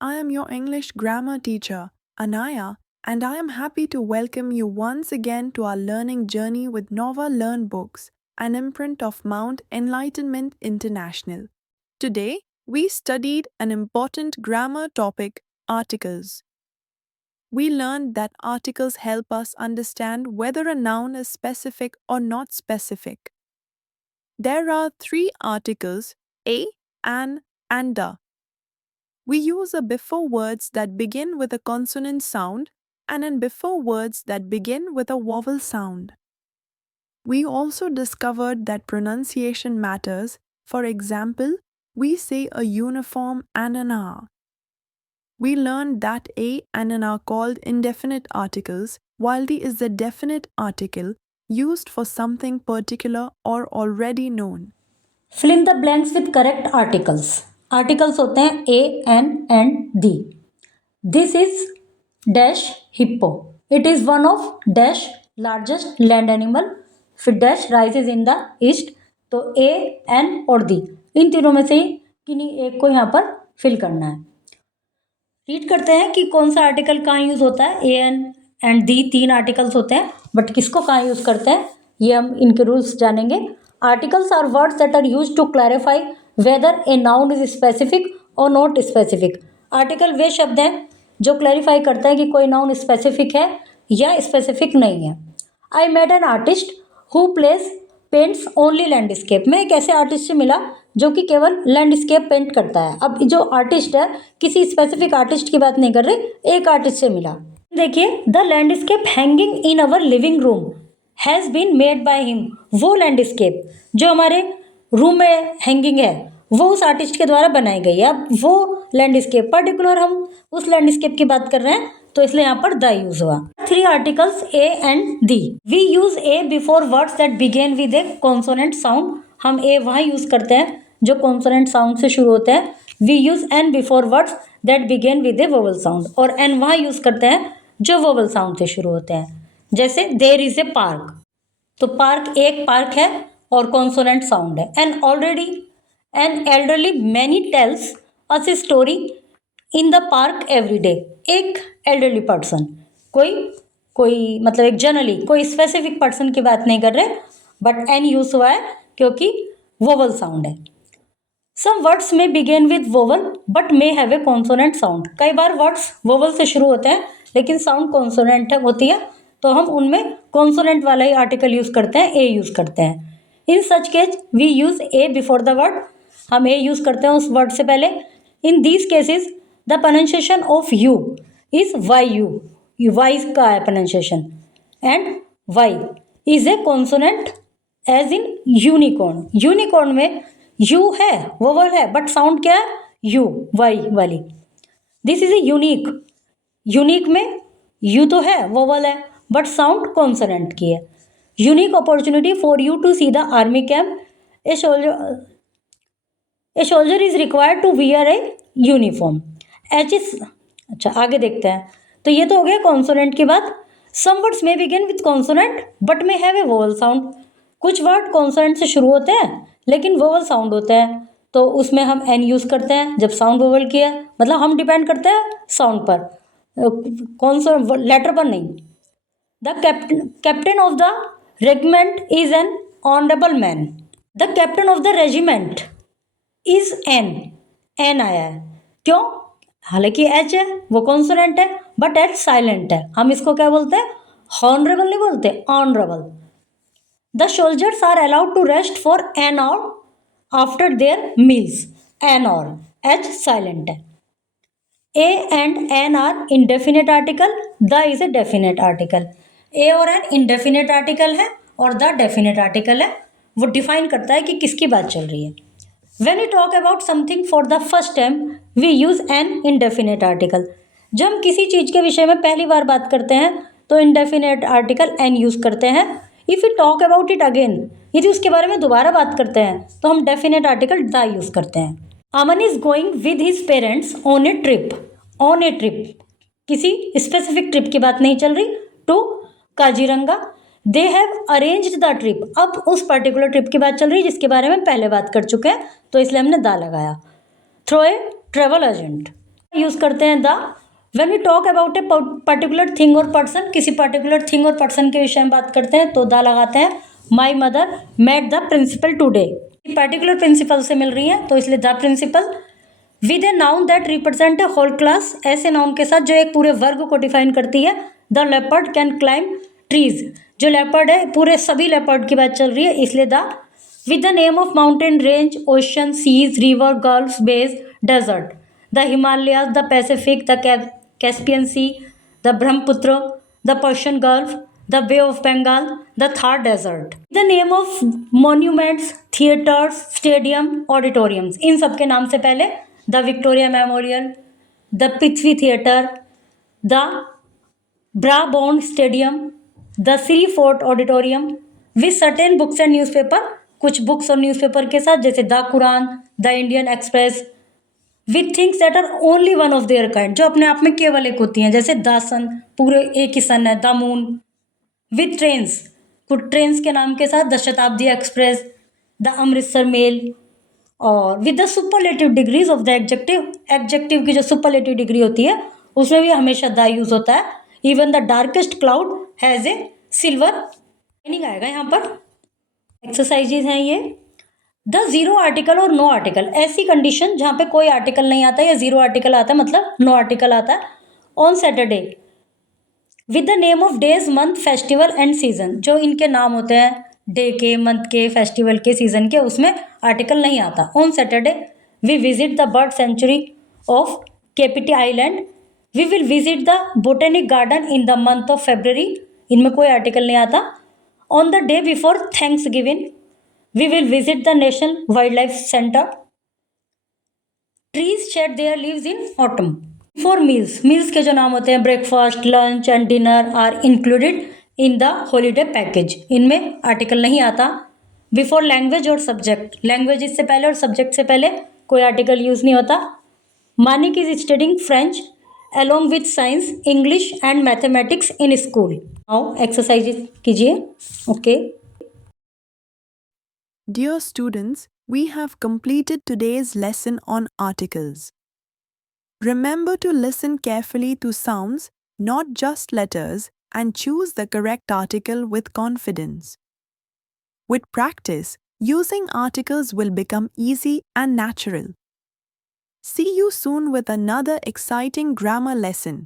I am your English grammar teacher, Anaya, and I am happy to welcome you once again to our learning journey with Nova Learn Books, an imprint of Mount Enlightenment International. Today, we studied an important grammar topic, articles. We learned that articles help us understand whether a noun is specific or not specific. There are three articles, a, an, and a. We use a before words that begin with a consonant sound and an before words that begin with a vowel sound. We also discovered that pronunciation matters. For example, we say a uniform and an R. We learned that a and an are called indefinite articles, while the is the definite article used for something particular or already known. Fill in the blanks with correct articles. Articles होते हैं a, an and the. This is dash hippo. It is one of dash largest land animal. फिर dash rises in the east. तो a, an और the इन तीनों में से किन्हीं एक को यहाँ पर फिल करना है. रीड करते हैं कि कौन सा आर्टिकल कहाँ यूज होता है. ए एन एंड दी तीन आर्टिकल्स होते हैं, बट किसको कहाँ यूज करते हैं ये हम इनके रूल्स जानेंगे. Articles are words that are use to clarify whether a noun is specific or not specific. Article वे शब्द हैं जो क्लैरिफाई करता है कि कोई नाउन स्पेसिफिक है या स्पेसिफिक नहीं है. I met an artist who place paints only landscape. मैं एक ऐसे आर्टिस्ट से मिला जो कि केवल लैंडस्केप पेंट करता है. अब जो आर्टिस्ट है किसी स्पेसिफिक आर्टिस्ट की बात नहीं कर रहे, एक आर्टिस्ट से मिला. देखिए, the landscape hanging in our living room has been made by him. वो लैंडस्केप जो हमारे रूम में हैंगिंग है वो उस आर्टिस्ट के द्वारा बनाई गई है. अब वो लैंडस्केप पर्टिकुलर हम उस लैंडस्केप की बात कर रहे हैं तो इसलिए यहाँ पर द यूज हुआ. Three articles a and the. We use a before words that begin with a consonant sound. हम ए वहाँ यूज करते हैं जो कॉन्सोनेंट साउंड से शुरू होते हैं. We use an before words that begin with a vowel sound. और एन वहाँ यूज करते हैं जो वोवल साउंड से शुरू होते हैं. जैसे देयर इज ए पार्क. तो पार्क एक पार्क है और कॉन्सोनेंट साउंड है. An already an elderly many tells us a story in the park every day. एक एल्डरली पर्सन, कोई मतलब एक जनरली कोई स्पेसिफिक पर्सन की बात नहीं कर रहे, बट एन यूज हुआ है क्योंकि वोवल साउंड है. सम वर्ड्स में begin with vowel but may have a consonant sound. कई बार वर्ड्स वोवल से शुरू होते हैं लेकिन साउंड कॉन्सोनेंट होती है, तो हम उनमें कॉन्सोनेंट वाला ही आर्टिकल यूज करते हैं, ए यूज करते हैं. In such case we use a before the word. हम ए यूज करते हैं उस वर्ड से पहले. In these cases the pronunciation of U is Y U. Y का है pronunciation and Y is a consonant as in unicorn. Unicorn में U है, वोवल है, बट साउंड क्या है यू, वाई वाली. This is a unique. Unique में U तो है, वोवल है, बट साउंड कॉन्सोनेंट की है. Unique opportunity for you to see the army camp. A soldier is required to wear a uniform. H is. अच्छा, आगे देखते हैं. तो ये तो हो गया कॉन्सोनेंट की बात. सम वर्ड्स में बिगिन विथ कॉन्सोनेंट बट में हैव ए वोवल साउंड. कुछ वर्ड कॉन्सोनेंट से शुरू होते हैं लेकिन वोवल साउंड होते हैं, तो उसमें हम एन यूज करते हैं जब साउंड वोवल की है. मतलब हम डिपेंड करते हैं साउंड पर, कौन सा लेटर पर नहीं. The captain of the regiment is an honourable man. The captain of the regiment is an. An आया है क्यों? हालांकि एच है, वो कॉन्सोनेंट है, बट एच साइलेंट है. हम इसको क्या बोलते हैं? हॉनरेबल नहीं बोलते, honourable. The soldiers are allowed to rest for an hour after their meals. An और एच साइलेंट है. A and an are indefinite article. The is a definite article. A और एन इंडेफिनेट आर्टिकल है और the definite article है. वो define करता है कि किसकी बात चल रही है. When we talk about something for the first time, we use an indefinite article. जब हम किसी चीज़ के विषय में पहली बार बात करते हैं तो indefinite article n यूज़ करते हैं. If we talk about it again, यदि उसके बारे में दोबारा बात करते हैं तो हम definite article the यूज़ करते हैं. Aman is going with his parents on a trip. On a trip, किसी specific trip की बात नहीं चल रही. To Kaziranga. They have arranged the trip. अब उस पर्टिकुलर ट्रिप की बात चल रही है जिसके बारे में पहले बात कर चुके हैं, तो इसलिए हमने दा लगाया. Through a travel agent. Use करते हैं the. When we talk about a particular thing और पर्सन, किसी पर्टिकुलर थिंग और पर्सन के विषय में बात करते हैं तो द लगाते हैं। My mother met the principal today, particular principal से मिल रही है तो इसलिए the principal. With a noun that represent a whole class, ऐसे नाउन के साथ जो एक पूरे वर्ग को डिफाइन करती है। The leopard can climb trees, जो लेपर्ड है पूरे सभी लेपर्ड की बात चल रही है इसलिए the. With the name of mountain range, ocean, seas, river, gulf, bays, desert, the Himalayas, the Pacific, the Caspian Sea, the Brahmaputra, the Persian Gulf, the Bay of Bengal, the Thar Desert. The name of monuments, theatres, stadium, auditoriums, इन सब के नाम से पहले the Victoria Memorial, the Prithvi Theatre, the Brabourne Stadium, the Shri Fort Auditorium. With certain books and newspaper, कुछ books और newspaper के साथ, जैसे the Quran, the Indian Express. With things that are only one of their kind, जो अपने आप में केवल एक होती हैं, जैसे द सन, पूरे एक ही सन है, द मून। विथ ट्रेन्स, कुछ ट्रेन्स के नाम के साथ, द शताब्दी एक्सप्रेस, द अमृतसर मेल। और with the superlative degrees of the adjective, adjective की जो सुपरलेटिव डिग्री होती है उसमें भी हमेशा द यूज होता है। Even the darkest cloud has a silver lining आएगा यहाँ पर। एक्सरसाइजेज हैं ये। द जीरो आर्टिकल और नो आर्टिकल, ऐसी कंडीशन जहाँ पे कोई आर्टिकल नहीं आता या जीरो आर्टिकल आता है, मतलब नो आर्टिकल आता है। On Saturday, with the name of days, month, festival and season, जो इनके नाम होते हैं डे के, मंथ के, फेस्टिवल के, सीजन के, उसमें आर्टिकल नहीं आता। On Saturday we visit the bird sanctuary of Kapiti Island, we will visit the botanic garden in the month of February, इनमें कोई आर्टिकल नहीं आता। On the day before Thanksgiving, we will visit the national wildlife centre. Trees shed their leaves in autumn. For meals, meals के जो नाम होते हैं breakfast, lunch and dinner are included in the holiday package, इनमें article नहीं आता। Before language और subject, language इससे पहले और सब्जेक्ट से पहले कोई आर्टिकल यूज नहीं होता। Manik is studying French along with science, English and mathematics in school. Now exercises कीजिए। Okay. Dear students, we have completed today's lesson on articles. Remember to listen carefully to sounds, not just letters, and choose the correct article with confidence. With practice, using articles will become easy and natural. See you soon with another exciting grammar lesson.